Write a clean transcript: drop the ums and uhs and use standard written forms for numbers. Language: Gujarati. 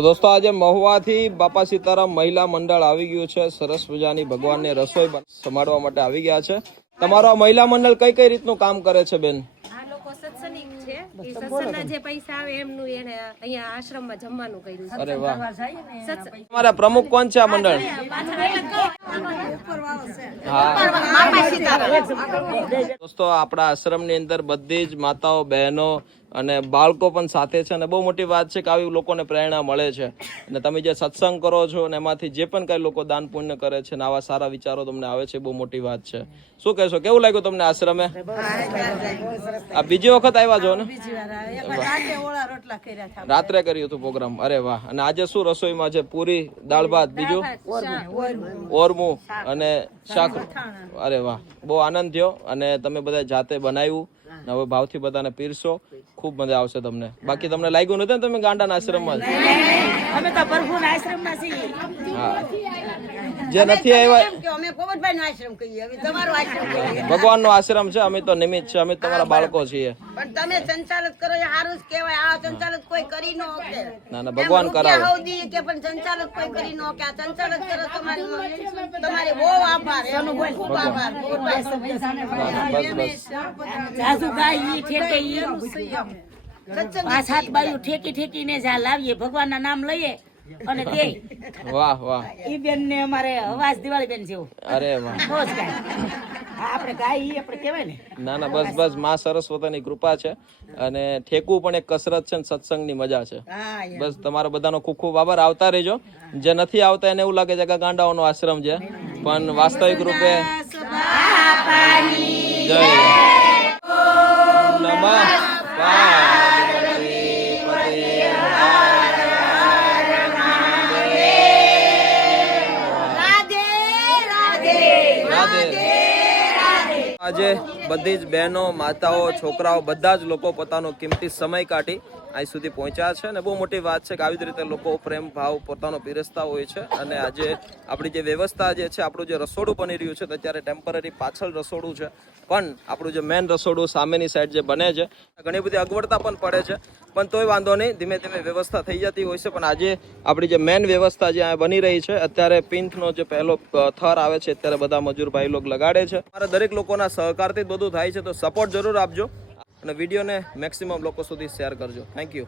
તો દોસ્તો આજે મહુવાથી બાપા સીતારામ મહિલા મંડળ આવી ગયું છે. સરસ મજાની ભગવાનને રસોઈ સંભાળવા માટે આવી ગયા છે. તમારો આ મહિલા મંડળ કઈ કઈ રીતનું કામ કરે છે બેન? આ લોકો સત્સંગી છે. એ સત્સંગના જે પૈસા આવે એમનું એને અહીંયા આશ્રમમાં જમવાનું કર્યું છે. અરે વાહ. તમારા પ્રમુખ કોણ છે આ મંડળ? દોસ્તો આપણા આશ્રમની અંદર બધી જ માતાઓ બહેનો અને બાળકો પણ સાથે છે અને બહુ મોટી વાત છે કે આવી લોકોને પ્રેરણા મળે છે. અને તમે જે સત્સંગ કરો છો અને એમાંથી જે પણ કઈ લોકો દાન પુણ્ય કરે છે ને આવા સારા વિચારો તમને આવે છે, બહુ મોટી વાત છે. શું કહેશો, કેવું લાગ્યું તમને આશ્રમે? આ બીજી વખત આવ્યા છો ને? રાત્રે કર્યું હતું પ્રોગ્રામ. અરે વાહ. અને આજે શું રસોઈમાં છે? પૂરી, દાળ ભાત, બીજું ઓરમું અને શાક. અરે વાહ, બહુ આનંદ થયો. અને તમે બધા જાતે બનાવ્યું, હવે ભાવથી બધાને પીરશો, ખૂબ મજા આવશે તમને. બાકી તમને લાગ્યું નથી ને તમે ગાંડાના આશ્રમમાં? હા, જે નથી આવ્યા ભગવાન નો આશ્રમ છે, અમે તો નિમિત્ત છે, અમે તમારા બાળકો છીએ. પણ તમે સંચાલક કરો એ સારું જ કહેવાય. આ સંચાલક કોઈ કરી ન શકે. ના ના, ભગવાન કરાવે કે પણ સંચાલક કોઈ કરી ન કે આ સંચાલક કરો તમારે બહુ આભાર, એનો ખૂબ આભાર. પાંચ હાથ બાજુ ઠેકી ઠેકીને જ્યાં લાવીએ ભગવાન ના નામ લઈએ અને દે. વાહ વાહ. ઈ બેન ને અમારે અવાજ દિવાળી બેન જેવું. અરે વાહ. આપણે ગાય ઈ આપણે કહેવાય ને. ના ના, બસ બસ, માં સરસ્વતીની કૃપા છે. અને ઠેકવું પણ એક કસરત છે, સત્સંગની મજા છે. બસ તમારા બધાનો ખૂબ ખૂબ આભાર. આવતા રહેજો. જે નથી આવતા એને એવું લાગે છે કે ગાંડાઓનો આશ્રમ છે, પણ વાસ્તવિક રૂપે જય નમઃ આજે બધી જ બહેનો, માતાઓ, છોકરાઓ બધા જ લોકો પોતાનો કિંમતી સમય કાઢી અહીં સુધી પહોંચ્યા છે. અને બહુ મોટી વાત છે કે આવી જ રીતે લોકો પ્રેમ ભાવ પોતાનો પીરસતા હોય છે. અને આજે આપણી જે વ્યવસ્થા જે છે, આપણું જે રસોડું બની રહ્યું છે, તો અત્યારે ટેમ્પરરી પાછળ રસોડું છે, પણ આપણું જે મેન રસોડું સામેની સાઈડ જે બને છે, ઘણી બધી અગવડતા પણ પડે છે, પણ તોય વાંધો નહીં, ધીમે ધીમે વ્યવસ્થા થઈ જતી હોય છે. પણ આજે આપણી જે મેન વ્યવસ્થા જે બની રહી છે, અત્યારે પિંથનો જે પહેલો થર આવે છે, અત્યારે બધા મજૂર ભાઈ લોકો લગાડે છે. અમારા દરેક લોકોના સહકારથી જ બધું થાય છે, તો સપોર્ટ જરૂર આપજો અને વિડીયોને મેક્સિમમ લોકો સુધી શેર કરજો. Thank you.